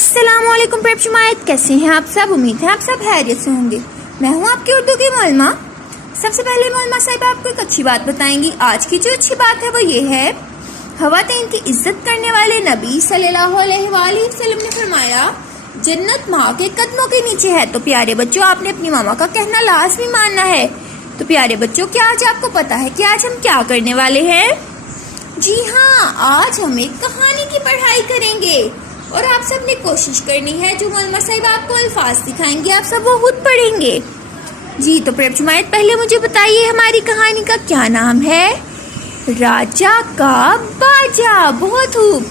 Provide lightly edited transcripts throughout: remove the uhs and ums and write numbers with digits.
अस्सलामुअलैकुम प्रेक्षमायत, कैसे हैं आप सब। उम्मीद है आप सब खैरियत से होंगे। मैं हूं आपकी उर्दू की मोलमा। सबसे पहले मोलमा साहिबा आपको एक अच्छी बात बताएंगी। आज की जो अच्छी बात है वो ये है, खवातीन की इज्जत करने वाले नबी सल्लल्लाहु अलैहि वसल्लम ने फरमाया, जन्नत माँ के कदमों के नीचे है। तो प्यारे बच्चों, आपने अपनी मामा का कहना लाजमी मानना है। तो प्यारे बच्चों, क्या आज आपको पता है कि आज हम क्या करने वाले हैं? जी हाँ, आज हम एक कहानी की पढ़ाई करेंगे और आप सब ने कोशिश करनी है, जो मोलमा साहिबा आपको अल्फाज सिखाएंगे आप सब वो खुद पढ़ेंगे। जी तो प्रेक्षमायत, पहले मुझे बताइए हमारी कहानी का क्या नाम है? राजा का बाजा। बहुत खूब।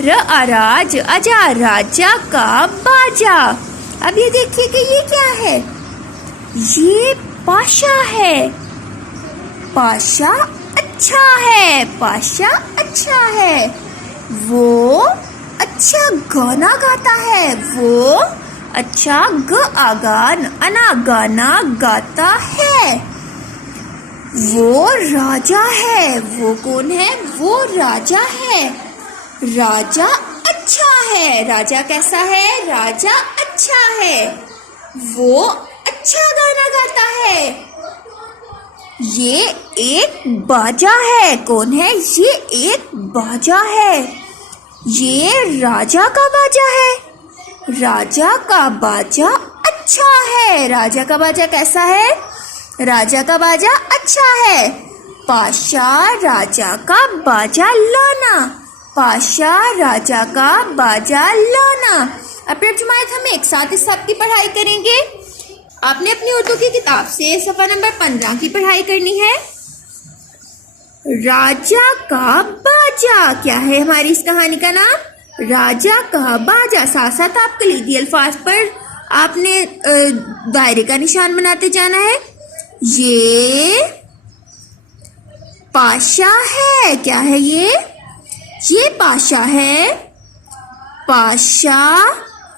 राज अजा, राजा का बाजा। अब ये देखिए कि ये क्या है? ये पाशा है। पाशा अच्छा है। पाशा अच्छा है। वो अच्छा गाना गाता है। वो अच्छा आगान अना गाना गाता है। वो राजा है। वो कौन है? वो राजा है। राजा अच्छा है। राजा कैसा है? राजा अच्छा है। वो अच्छा गाना गाता है। ये एक बाजा है। कौन है? ये एक बाजा है। ये राजा का बाजा है। राजा का बाजा अच्छा है। राजा का बाजा कैसा है? राजा का बाजा अच्छा है। पाशा राजा का बाजा लाना। पाशा राजा का बाजा लाना। अब प्रेक्षमायत, हम एक साथ इस सब की पढ़ाई करेंगे। आपने अपनी उर्दू की किताब से सफ़ा नंबर 15 की पढ़ाई करनी है। राजा का बाजा क्या है हमारी इस कहानी का नाम? राजा का बाजा। साथ साथ आप कलीदी अल्फाज पर आपने दायरे का निशान बनाते जाना है। ये पाशा है। क्या है ये? ये पाशा है। पाशा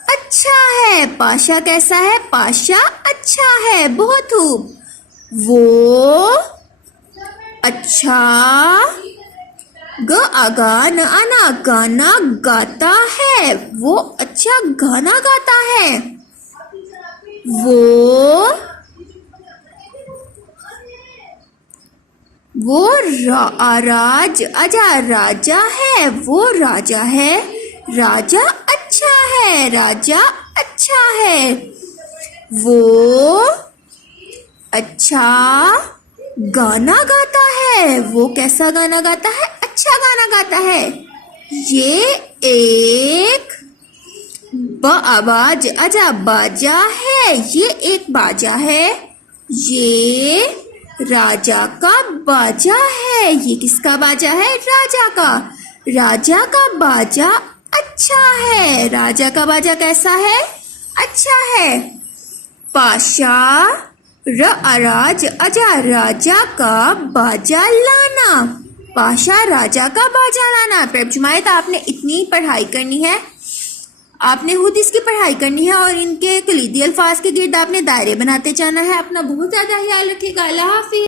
अच्छा है। पाशा कैसा है? पाशा अच्छा है। बहुत खूब। वो अच्छा गाना अना गाना गाता है। वो अच्छा गाना गाता है। वो राज अजा राजा है। वो राजा है। राजा अच्छा है। राजा अच्छा है। वो अच्छा गाना गाता है। वो कैसा गाना गाता है? अच्छा गाना गाता है। ये एक आवाज अजा बाजा है। ये एक बाजा है। ये राजा का बाजा है। ये किसका बाजा है? राजा का। राजा का बाजा अच्छा है। राजा का बाजा कैसा है? अच्छा है। पाशा राज अजा राजा का बाजा लाना। पाशा राजा का बाजा लाना। प्रेक्षमायत, आपने इतनी पढ़ाई करनी है। आपने खुद इसकी पढ़ाई करनी है और इनके कलीदी अल्फाज के गिर्द आपने दायरे बनाते जाना है। अपना बहुत ज़्यादा ख्याल रखिएगा। अल्लाह हाफिज़।